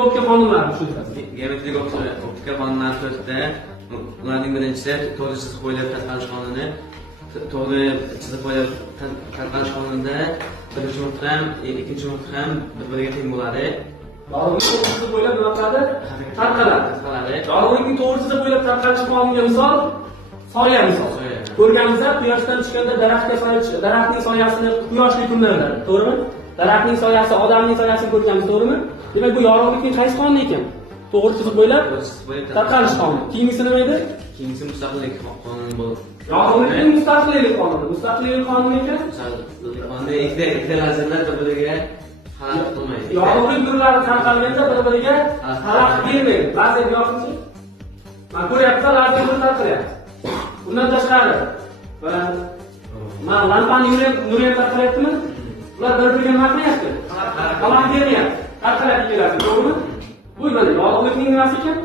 Optika qonunlari tushuntirasiz. Geometrik optika qonunlari to'rtta. Ularning birinchisi to'g'ri chiziq bo'ylab tarqalish qonuni. To'g'ri chiziq bo'ylab tarqalish qonunida birinchi nuqta ham, ikkinchi nuqta ham bir-biriga teng bo'ladi. Yorug'lik to'g'ri chiziq bo'ylab nima qiladi? Tarqaladi. Yorug'likning to'g'ri chiziq bo'ylab tarqalish qonuniga misol soya misol. Ko'rganimizda quyoshdan tushganda daraxtning soyasini quyoshli kunlarda, to'g'rimi? Daraxtning soyasi, odamning soyasini ko'rganmiz, to'g'rimi? Demak, bu yorug'likning qaysi qonuni ekan? To'g'ri chiziq bo'ylab tarqalish qonuni. Keyingisi nima edi? Keyingisi mustaqillik qonuni bo'ladi. Yorug'likning mustaqillik qonuni. Mustaqillik qonuni ekan? Qonunda ikkita lazzatlar bir-biriga xalaqit qilmaydi. Yorug'lik nurlari tarqalganda bir-biriga xalaqit bermaydi. Ba'zi yoshchi mana ko'ryapsiz, lazer nur tarqalyapti. Bundan tashqari mana lampani nuri tarqalyaptimi? Ular bir-biriga nima qilyapti? Xalaqit beryapti. Tarqaladi keladi, to'g'rimi? Bu mana yorug'likning nimasi ekan?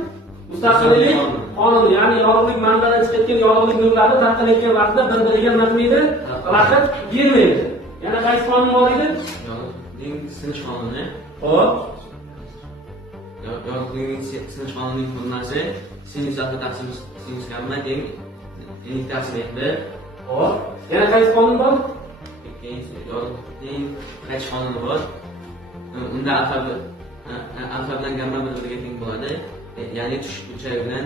Mustaqillik qonuni, ya'ni yorug'lik manbadan chiqayotgan yorug'lik nurlari tarqalayotgan vaqtda bir-biriga nima qilmaydi? Xalaqit bermaydi. Yana qaysi qonun bor edi? Yorug'likning sinish qonuni. Xo'p. Yorug'likning sinish qonunining formulasi sinus alfa taqsim sinus gamma teng n taqsim endi. Xo'p. Yana qaysi qonun bor? Yorug'likning qaysi qonuni bor? Unda alfa bilan gamma bir-biriga teng bo'ladi. Ya'ni tush burchayi bilan